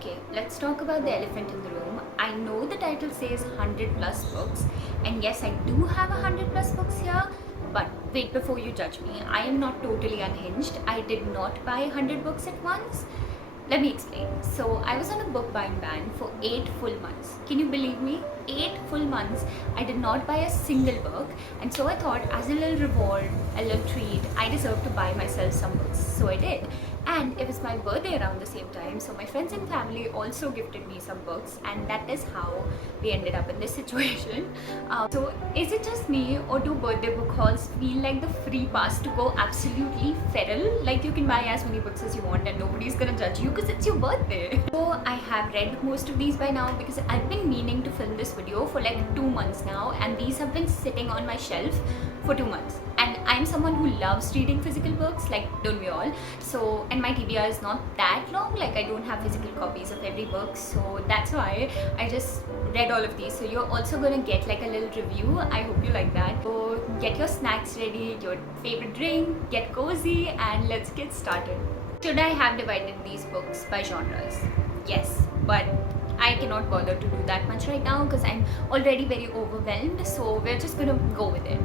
Okay, let's talk about the elephant in the room. I know the title says 100 plus books, and yes, I do have 100 plus books here, but wait before you judge me. I am not totally unhinged. I did not buy 100 books at once. Let me explain. So, I was on a book buying ban for 8 full months. Can you believe me? 8 full months. I did not buy a single book, and so I thought, as a little reward, a little treat, I deserve to buy myself some books. So I did. And it was my birthday around the same time, so my friends and family also gifted me some books, and that is how we ended up in this situation. So, is it just me, or do birthday book hauls feel like the free pass to go absolutely feral? Like you can buy as many books as you want, and nobody's gonna judge you because it's your birthday. So, I have read most of these by now because I've been meaning to film this video for like 2 months now, and these have been sitting on my shelf for 2 months. And I'm someone who loves reading physical books, like don't we all? So, and my TBR is not that long, like I don't have physical copies of every book, so that's why I just read all of these. So you're also gonna get like a little review. I hope you like that. So get your snacks ready, your favorite drink, get cozy, and let's get started. Should I have divided these books by genres? Yes, but I cannot bother to do that much right now because I'm already very overwhelmed, so we're just gonna go with it.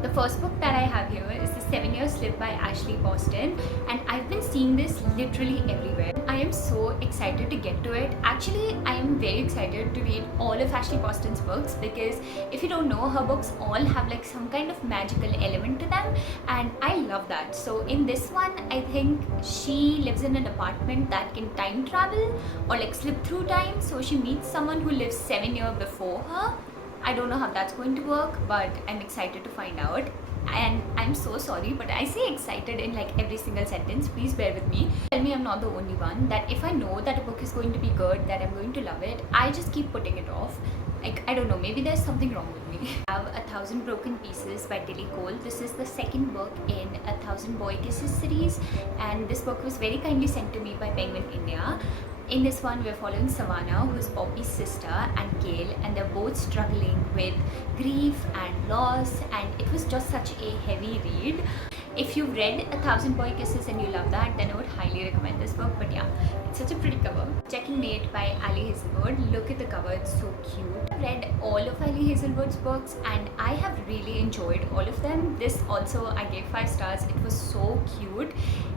The first book that I have here is The 7 Year Slip by Ashley Poston, and I've been seeing this literally everywhere. I am so excited to get to it. Actually, I am very excited to read all of Ashley Poston's books because if you don't know, her books all have like some kind of magical element to them, and I love that. So in this one, I think she lives in an apartment that can time travel or like slip through time. So she meets someone who lives 7 years before her. I don't know how that's going to work, but I'm excited to find out. And I'm so sorry, but I say excited in like every single sentence. Please bear with me. Tell me I'm not the only one. That if I know that a book is going to be good, that I'm going to love it, I just keep putting it off. Like, I don't know, maybe there's something wrong with me. I have 1,000 Broken Pieces by Tilly Cole. This is the second book in 1,000 Boy Kisses series, and this book was very kindly sent to me by Penguin India. In this one, we're following Savannah, who's Poppy's sister, and Gail, and they're both struggling with grief and loss, and it was just such a heavy read. If you've read 1,000 Boy Kisses and you love that, then I would highly recommend this book. But yeah, it's such a pretty cover. Checking Mate by Ali Hazelwood. Look at the cover, it's so cute. I've read all of Ali Hazelwood's books and I have really enjoyed all of them. This also, I gave 5 stars. It was so cute.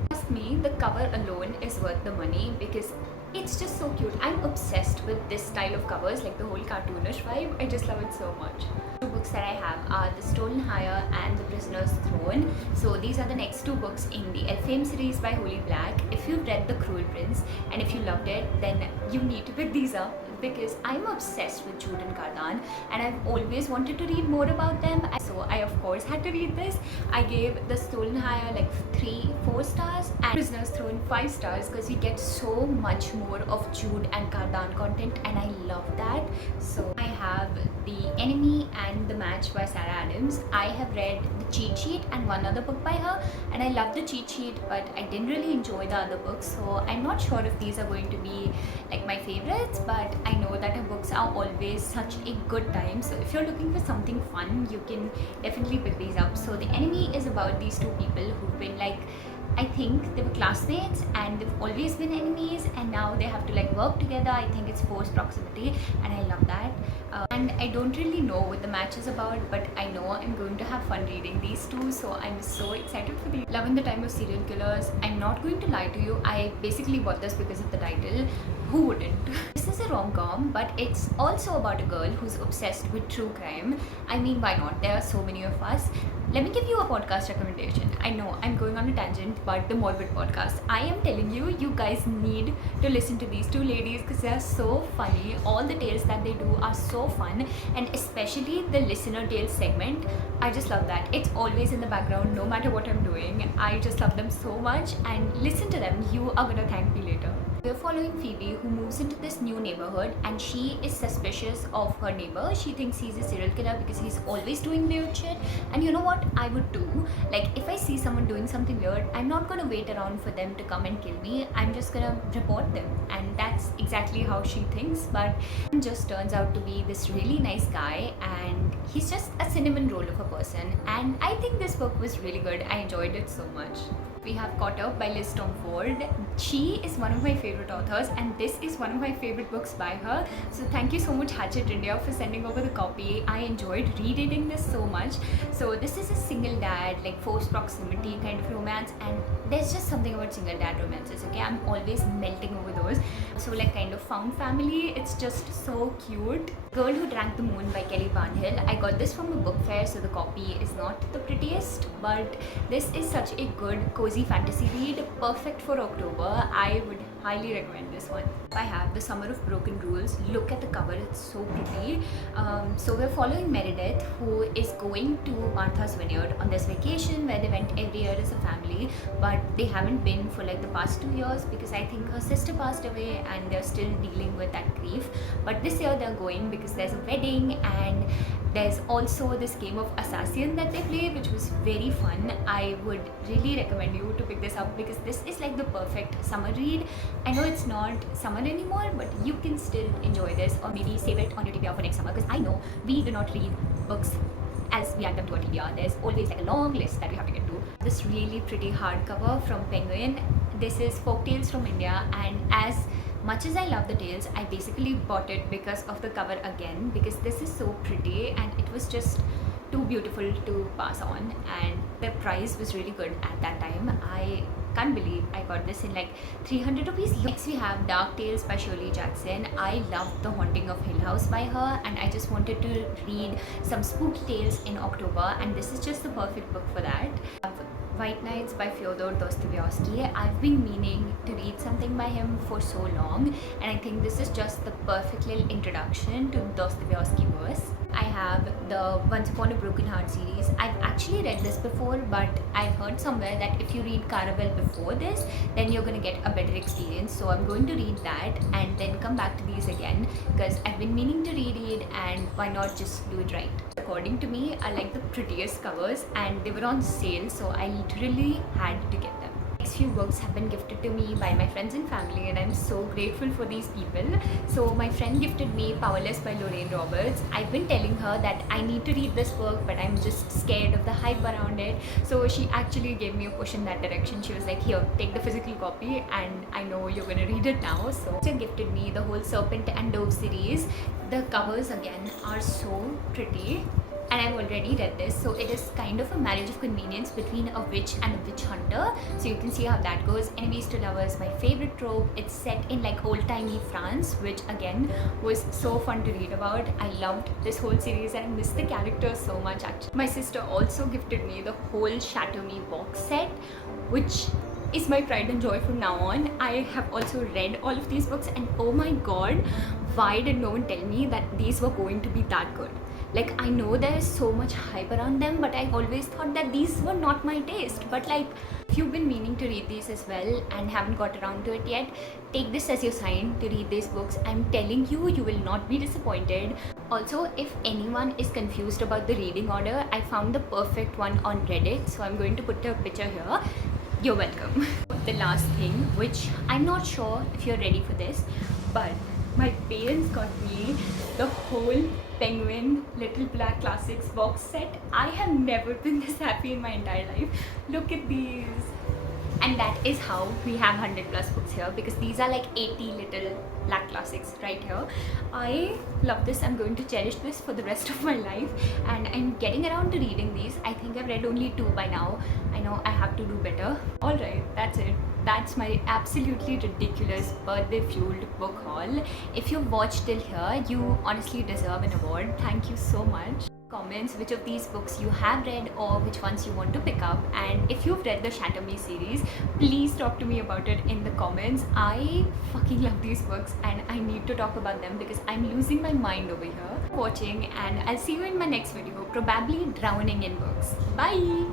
Trust me, the cover alone is worth the money because it's just so cute. I'm obsessed with this style of covers, like the whole cartoonish vibe. I just love it so much. Two books that I have are The Stolen Hire and The Prisoner's Throne. So these are the next 2 books in the Elfhame series by Holly Black. If you've read The Cruel Prince and if you loved it, then you need to pick these up because I'm obsessed with Jude and Cardan and I've always wanted to read more about them. So I of course had to read this. I gave The Stolen Hire like 3-4 stars and Prisoner's Throne 5 stars because we get so much more of Jude and Cardan content and I love that. So I have The Enemy and The Match by Sarah Adams. I have read The Cheat Sheet and one other book by her, and I love The Cheat Sheet, but I didn't really enjoy the other books, so I'm not sure if these are going to be like my favorites, but I know that her books are always such a good time. So if you're looking for something fun, you can definitely pick these up. So The Enemy is about these 2 people who've been like, I think they were classmates and they've always been enemies and now they have to like work together. I think it's forced proximity and I love that. And I don't really know what The Match is about, but I know I'm going to have fun reading these 2, so I'm so excited for these. Love in the Time of Serial Killers. I'm not going to lie to you, I basically bought this because of the title. Who wouldn't? This is a rom-com, but it's also about a girl who's obsessed with true crime. I mean, why not? There are so many of us. Let me give you a podcast recommendation. I know I'm going on a tangent, but the Morbid podcast. I am telling you, you guys need to listen to these 2 ladies because they are so funny. All the tales that they do are so fun, and especially the listener tales segment. I just love that. It's always in the background, no matter what I'm doing. I just love them so much, and listen to them. You are gonna thank me later. We're following Phoebe, who moves into this new neighborhood and she is suspicious of her neighbor. She thinks he's a serial killer because he's always doing weird shit. And you know what I would do? Like, if I see someone doing something weird, I'm not gonna wait around for them to come and kill me. I'm just gonna report them. And that's exactly how she thinks. But he just turns out to be this really nice guy and he's just a cinnamon roll of a person. And I think this book was really good. I enjoyed it so much. We have Caught Up by Liz Tomford. She is one of my favorite favorite authors, and this is one of my favorite books by her. So thank you so much, Hatchet India, for sending over the copy. I enjoyed rereading this so much. So this is a single dad, like forced proximity kind of romance, and there's just something about single dad romances, okay? I'm always melting over those. So like kind of found family, it's just so cute. Girl Who Drank the Moon by Kelly Barnhill. I got this from a book fair, so the copy is not the prettiest, but this is such a good cozy fantasy read, perfect for October. I would highly recommend this one. I have The Summer of Broken Rules. Look at the cover, it's so pretty. So we're following Meredith, who is going to Martha's Vineyard on this vacation where they went every year as a family, but they haven't been for like the past 2 years because I think her sister passed away and they're still dealing with that grief. But this year they're going because there's a wedding, and there's also this game of Assassin that they play, which was very fun. I would really recommend you to pick this up because this is like the perfect summer read. I know it's not summer anymore, but you can still enjoy this, or maybe save it on your TBR for next summer, because I know we do not read books as we add them to our TBR. There's always like a long list that we have to get to. This really pretty hardcover from Penguin. This is Folk Tales from India, and as much as I love the tales, I basically bought it because of the cover again, because this is so pretty and it was just too beautiful to pass on, and the price was really good at that time. I can't believe I got this in like 300 rupees. Next we have Dark Tales by Shirley Jackson. I loved The Haunting of Hill House by her, and I just wanted to read some spooky tales in October, and this is just the perfect book for that. White Nights by Fyodor Dostoevsky. I've been meaning to read something by him for so long, and I think this is just the perfect little introduction to Dostoevsky verse. I have the Once Upon a Broken Heart series. I've actually read this before, but I've heard somewhere that if you read Caravel before this, then you're going to get a better experience. So I'm going to read that and then come back to these again, because I've been meaning to reread, and why not just do it right? According to me, I like the prettiest covers, and they were on sale, so I literally had to get them. Next few books have been gifted to me by my friends and family, and I'm so grateful for these people. So my friend gifted me Powerless by Lorraine Roberts. I've been telling her that I need to read this book, but I'm just scared of the hype around it. So she actually gave me a push in that direction. She was like, here, take the physical copy, and I know you're gonna read it now. So she gifted me the whole Serpent and Dove series. The covers again are so pretty, and I've already read this. So it is kind of a marriage of convenience between a witch and a witch hunter, so you can see how that goes. Enemies to Lovers, my favorite trope. It's set in like old-timey France, which again was so fun to read about. I loved this whole series and I miss the characters so much actually. My sister also gifted me the whole Shatter Me box set, which is my pride and joy from now on. I have also read all of these books, and oh my god, why did no one tell me that these were going to be that good? Like, I know there's so much hype around them, but I always thought that these were not my taste. But like, if you've been meaning to read these as well and haven't got around to it yet, take this as your sign to read these books. I'm telling you, you will not be disappointed. Also, if anyone is confused about the reading order, I found the perfect one on Reddit, so I'm going to put a picture here. You're welcome. The last thing, which I'm not sure if you're ready for this, but my parents got me the whole Penguin Little Black Classics box set. I have never been this happy in my entire life. Look at these. And that is how we have 100 plus books here, because these are like 80 little black classics right here. I love this. I'm going to cherish this for the rest of my life, and I'm getting around to reading these. I think I've read only 2 by now. I know I have to do better. Alright, that's it. That's my absolutely ridiculous birthday fueled book haul. If you've watched till here, you honestly deserve an award. Thank you so much. Comments which of these books you have read or which ones you want to pick up, and if you've read the Shatter Me series, please talk to me about it in the comments. I fucking love these books and I need to talk about them because I'm losing my mind over here. Watching, and I'll see you in my next video, probably drowning in books. Bye.